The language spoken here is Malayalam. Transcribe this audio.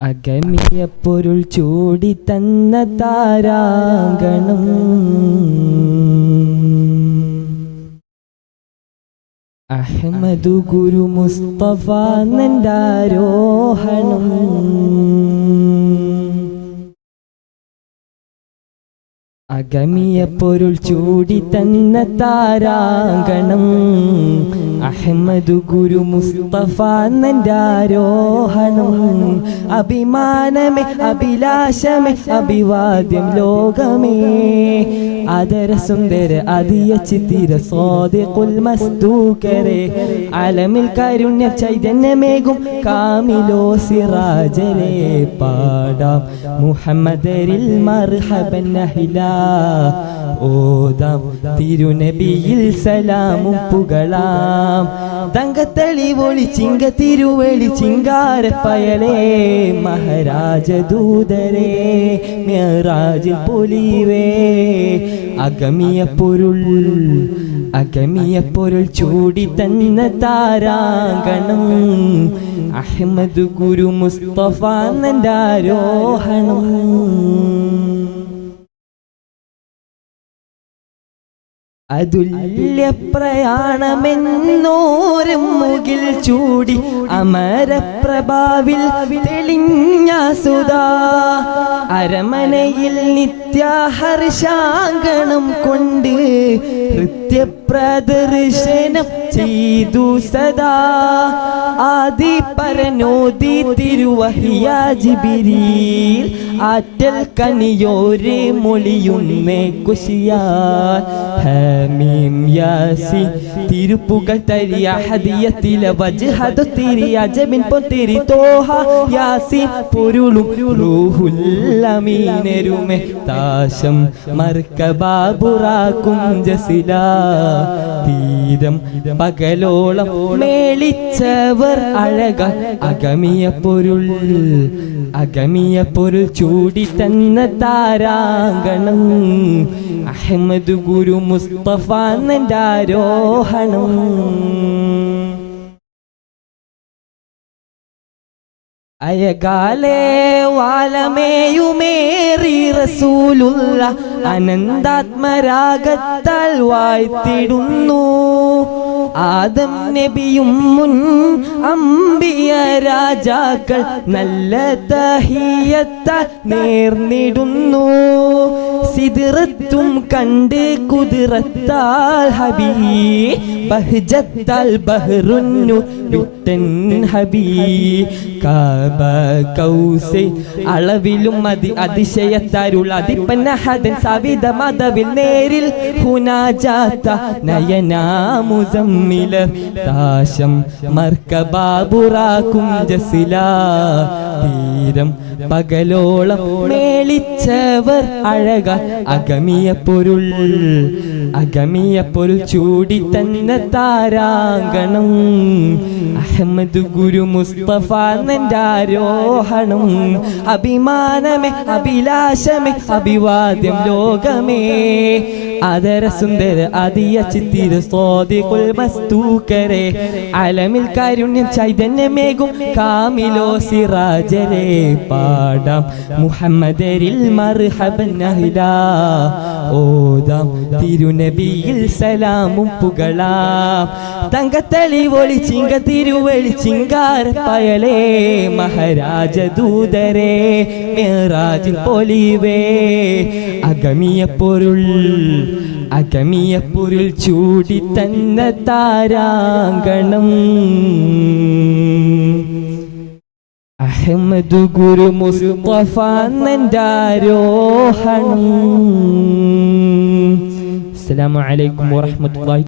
അഗമിയ പൊരുൾ ചൂടി തന്ന താരാങ്കണം അഹമ്മദു ഗുരു മുസ്തഫ നന്ദാരോഹണം. അഗമിയ പൊരുൾ ചൂടി തന്ന താരാങ്കണം അഹമ്മദു ഗുരു മുസ്തഫ നന്ദാരോഹണം അഭിമാനമേ അഭിലാഷമേ അഭിവാദ്യം ലോകമേ. ആദര സുന്ദര അതിയ ചിത്തിര സ്വാദിഖുൽ മസ്തൂക്കരെ അലമിൽ കാരുണ്യ ചൈതന്യമേകും കാമിലോ സിറാജരെ പാടാം. മുഹമ്മദരിൽ മർഹബൻ നഹില ഓതാം തിരുനബിയിൽ സലാമും പുകളാം തങ്കത്തളി ഒളി ചിങ്ക തിരുവളി ചിങ്കാര പയലേ മഹാരാജ ദൂതരേ മേറാജിൽ പൊലിവേ. അഗമിയ പൊരുൾ അഗമിയ പൊരുൾ ചൂടി തന്ന താരാങ്കണം. അഹമ്മദ് ഗുരു മുസ്തഫ നന്ദാരോഹണം. അതുല്യ പ്രയാണമെന്നോരം മുകിൽ ചൂടി അമരപ്രഭാവിൽ തെളിഞ്ഞ സുധാ. അരമനയിൽ നിത്യഹർഷാങ്കണം കൊണ്ട് നൃത്യപ്രദർശനം ചെയ്തു സദാ. ആദി പരനോദി തിരുവഹിയാജിബിരിയിൽ ആറ്റൽ കനിയോരെ മൊളിയുന്നേ കുശിയാർ ഹമീം യാസി തിരുപ്പുകൾ തരിയ ഹദിയത്തിലെ വജ്ഹദു തിരി അജബിൻ പൊത്തിരി തോഹ. യാസി പൊരുളും റൂഹുല്ലമീനരുമെ. താശം മർക്കബാബുറാക്കും ജസില. തീരം പകലോളം മേളിച്ചവർ അഴക അഗമിയ പൊരുൾ അഗമിയ പൊരുൾ ചൂടി തന്ന താരാങ്കണം. അഹമ്മദ് ഗുരു മുസ്തഫ നന്ദാരോഹണം അയകാലേ റസൂലുള്ള അനന്താത്മരാഗത്താൽ വാഴ്ത്തിടുന്നു ആദം നബിയും മുൻ അമ്പിയ രാജാക്കൾ നല്ല തഹിയത്ത നേർന്നിടുന്നു. സിദിറത്തും കണ്ട് കുതിറത്താൽ ഹബീ ബഹ്ജത്താൽ ബഹ്റുന്നു വിട്ടൻ ഹബീ. കാബ കൗസെ അളവിലും മതി അതിശയത്താരുൾ അതിപ്പന്നഹദൻ സവിത മതവിൽ നേരിൽ ഹുനാജാത്ത നയനാമുസമ്മിലർ താശം മർക്കബാബുറാക്കും ജസില തീരം പകലോളം മേളിച്ചവർ അഴക അഗമിയ പൊരുൾ അഗമിയ പൊരുൾ ചൂടി തന്ന താരാങ്കണം. അഹമ്മദ് ഗുരു മുസ്തഫ നന്ദാരോഹണം അഭിമാനമേ അഭിലാഷമേ അഭിവാദ്യം ലോകമേ. ആദര സുന്ദര അതിയ ചിത്തിര സ്വാദിഖുൽ മസ്തൂക്കരെ. അലമിൽ കാരുണ്യം ചൈതന്യമേകും കാമിലോ സിറാജരെ. പാടാം മുഹമ്മദരിൽ മർഹബൻ അഹ്ല. ഓതാം തിരുനബിയിൽ സലാമും പുകളാം. തങ്കത്തളി തിരുവളി ചിങ്കാര പയലേ. മഹാരാജ ദൂതരേ മേറാജിൽ പൊലിവേ. അഗമിയ പൊരുൾ അഗമിയ പൊരുൾ ചൂടി തന്ന താരാങ്കണം. അഹമ്മദ് ഗുരു മുസ്തഫ നന്ദാരോഹണം അസ്സലാമു അലൈക്കും വറഹ്മത്തുള്ളാഹി